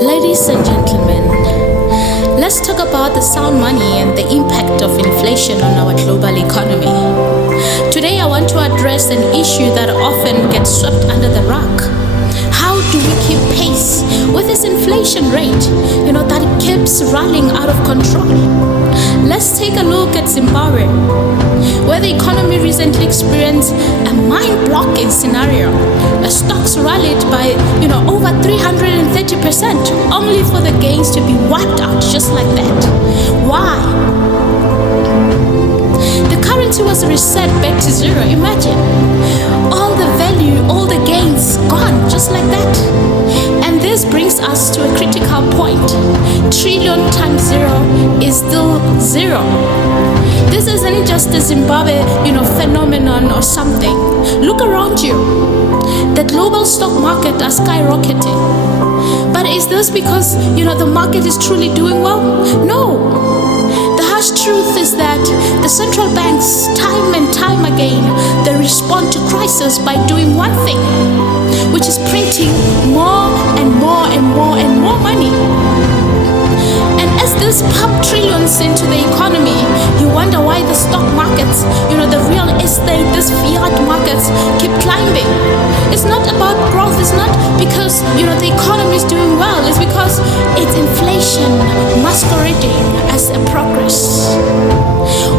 Ladies and gentlemen, let's talk about the sound money and the impact of inflation on our global economy. Today I want to address an issue that often gets swept under the rug. How do we keep pace with this inflation rate, that keeps running out of control? Let's take a look at Zimbabwe, where the economy recently experienced a mind-blowing scenario. The stocks rallied by, over 330%, only for the gains to be wiped out just like that. Why? The currency was reset back to zero. Imagine all the value, all the gains gone just like that. And this brings us to a critical point. Trillion times zero is still zero. This isn't just a Zimbabwe, phenomenon or something. Look around you. The global stock market are skyrocketing. But is this because, the market is truly doing well? No. The harsh truth is that the central banks, time and time again, they respond to crisis by doing one thing, which is printing more and more and more and more money. And as this pump trillions into the economy, you wonder why the stock markets, the real estate, these fiat markets keep climbing. It's not about growth. It's not because, the economy is doing well. It's because it's inflation masquerading as a progress.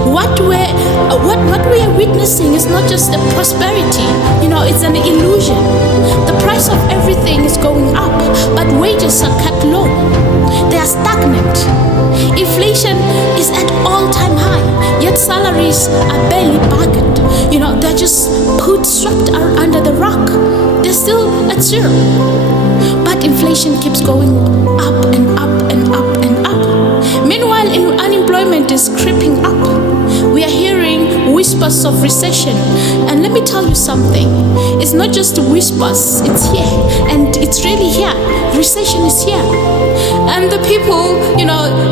What we are witnessing is not just a prosperity, it's an illusion. The price of everything is going up, but wages are kept low. They are stagnant. Inflation is at all-time high, yet salaries are barely bargained. They're just swept under the rug. They're still at zero. But inflation keeps going up and up and up and up. Meanwhile, unemployment is creeping up. We are hearing whispers of recession. And let me tell you something. It's not just whispers. It's here. And it's really here. Recession is here. And the people,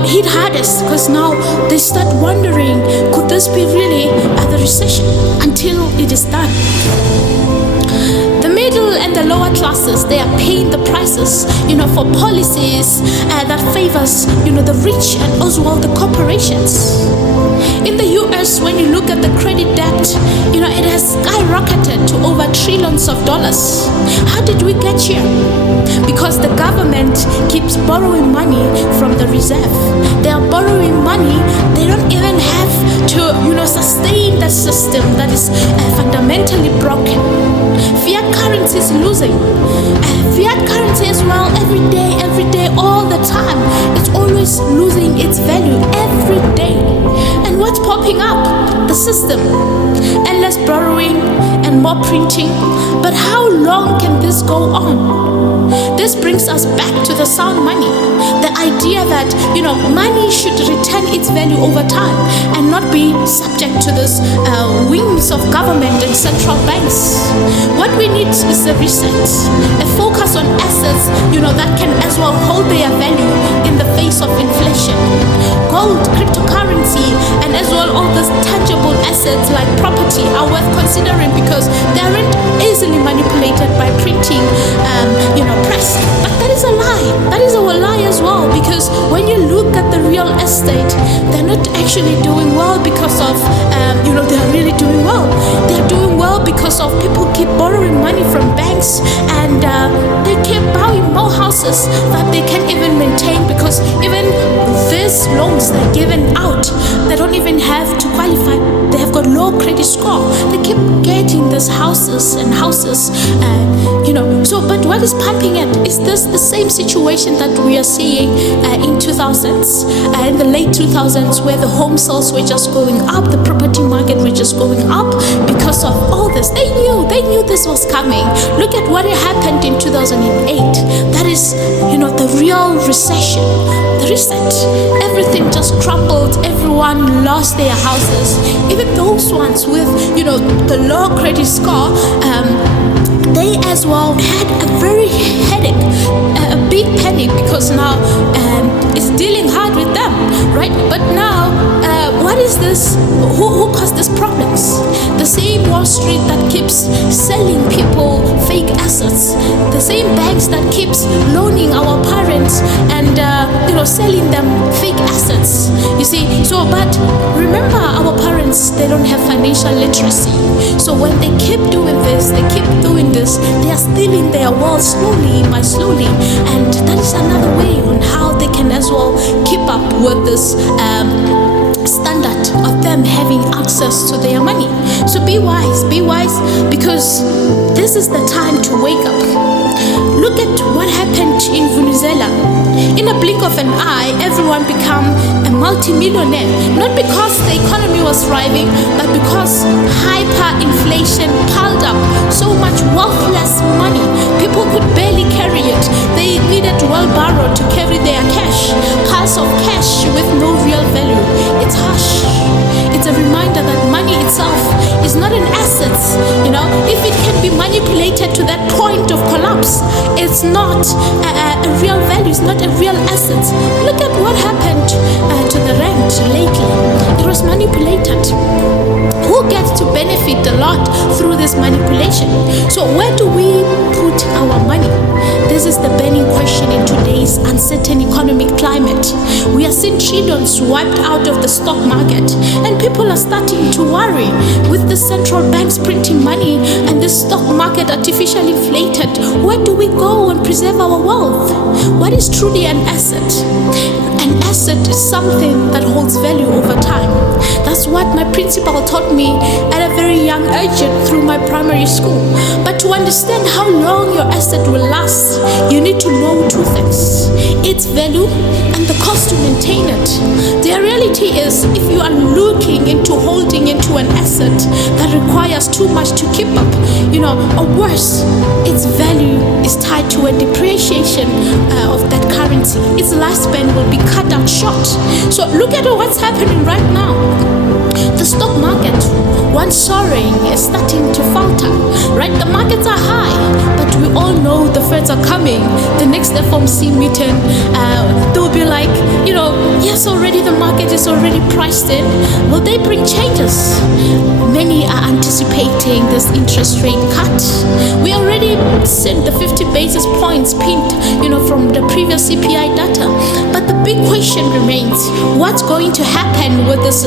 hit hardest because now they start wondering, could this be really the recession until it is done? The middle and the lower classes, they are paying the prices, for policies that favors, the rich and as well the corporations. In the US, when you look at the credit debt, it has skyrocketed to over trillions of dollars. How did we get here? Because the government keeps borrowing money from the reserve. They are borrowing money. They don't even have to, sustain the system that is fundamentally broken. Fiat currency is losing. Fiat currency as well, every day, all the time. It's always losing its value every day. And what's popping up? The system. Endless borrowing and more printing. But how long can this go on? This brings us back to the sound money. The idea that, money should retain its value over time and not be subject to this whims of government and central banks. What we need is a reset, a focus on assets, that can as well hold their value in the face of inflation. Gold, cryptocurrency, and as well all these tangible assets like property are worth considering because they aren't easily manipulated by printing, press. But that is a lie. That is a lie as well, because when you look at the real estate, they're not actually doing well because of, they're really doing well. They're doing well because of people keep borrowing money from banks and they keep buying more houses that they can't even maintain because even these loans they're given out, they don't even have to qualify. They have got low credit score. They keep getting these houses and houses, but what is pumping it? Is this the same situation that we are seeing in 2000s, in the late 2000s, where the home sales were just going up, the property market were just going up because of all this? They knew this was coming. Look at what happened in 2008. That is, the real recession, the reset. Everything just crumbled. Everyone lost their houses. Even those ones with, the low credit score, they as well had a very headache, a big panic because now it's dealing hard with them, right? But now, what is this? Who caused these problems? The same Wall Street that keeps selling people fake assets, the same banks that keeps loaning our parents bonds and selling them fake assets. You see, but remember, our parents, they don't have financial literacy. So when they keep doing this, they are stealing their wealth slowly by slowly, and that is another way on how they can as well keep up with this standard of them having access to their money. So be wise, because this is the time to wake up. Look at what happened in Venezuela. In a blink of an eye, everyone became a multi-millionaire. Not because the economy was thriving, but because hyperinflation piled up so much worthless money. People could barely carry it. They needed wheelbarrow to carry their cash. Piles of cash with no real value. It's harsh. It's a reminder that money itself is not an asset. If it can be manipulated to that point of collapse, it's not a real value. It's not a real asset. Look at what happened to the rand lately. It was manipulated. Who gets to benefit a lot through this manipulation? So where do we put our money? This is the burning question in today's uncertain economic climate. We are seeing trillions wiped out of the stock market, and people are starting to worry with the central banks printing money and the stock market artificially inflated. Where do we go and preserve our wealth? What is truly an asset? An asset is something that holds value over time. That's what my principal taught me at a very young age through my primary school. But to understand how long your asset will last, you need to know two things: its value and the cost to maintain it. The reality is, if you are looking into holding into an asset that requires too much to keep up, or worse, its value is tied to a depreciation of that currency. Its lifespan will be cut down short. So look at what's happening right now. The stock market, once soaring, is starting to falter, right? The markets are high, but we all know the Feds are coming. The next FOMC meeting, they'll be like, yes, already the market is already priced in. Will they bring changes? Many are anticipating this interest rate cut. We already seen the 50 basis points pinned, from the previous CPI data. But the big question remains: what's going to happen with this,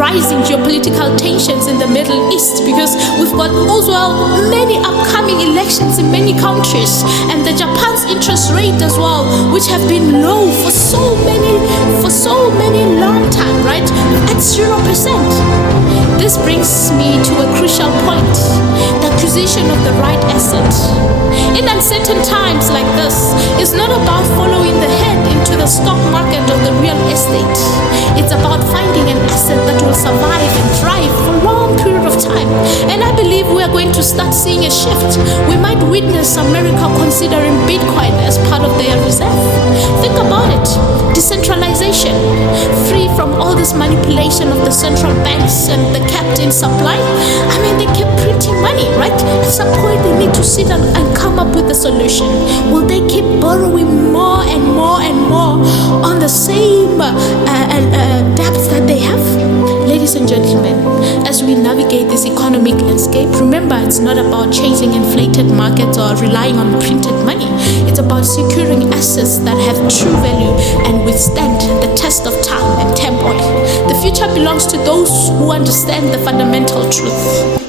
rising geopolitical tensions in the Middle East? Because we've got also many upcoming elections in many countries, and the Japan's interest rate as well, which have been low for so many long time, right? At 0%. This brings me to a crucial point: the acquisition of the right asset. In uncertain times like this, it's not about following the head into the stock market or the real estate. It's about finding an asset that will survive and thrive for a long period of time. And I believe we are going to start seeing a shift. We might witness America considering Bitcoin as part of their reserve. Think about it. Decentralization, free from all this manipulation of the central banks and the capped in supply. They keep printing money, right? At some point they need to sit and come up with a solution. Will they keep borrowing more and more and more on the same debts that they have? Ladies and gentlemen, as we navigate this economic landscape, remember, it's not about chasing inflated markets or relying on printed money. It's about securing assets that have true value and withstand the test of time and turmoil. The future belongs to those who understand the fundamental truth.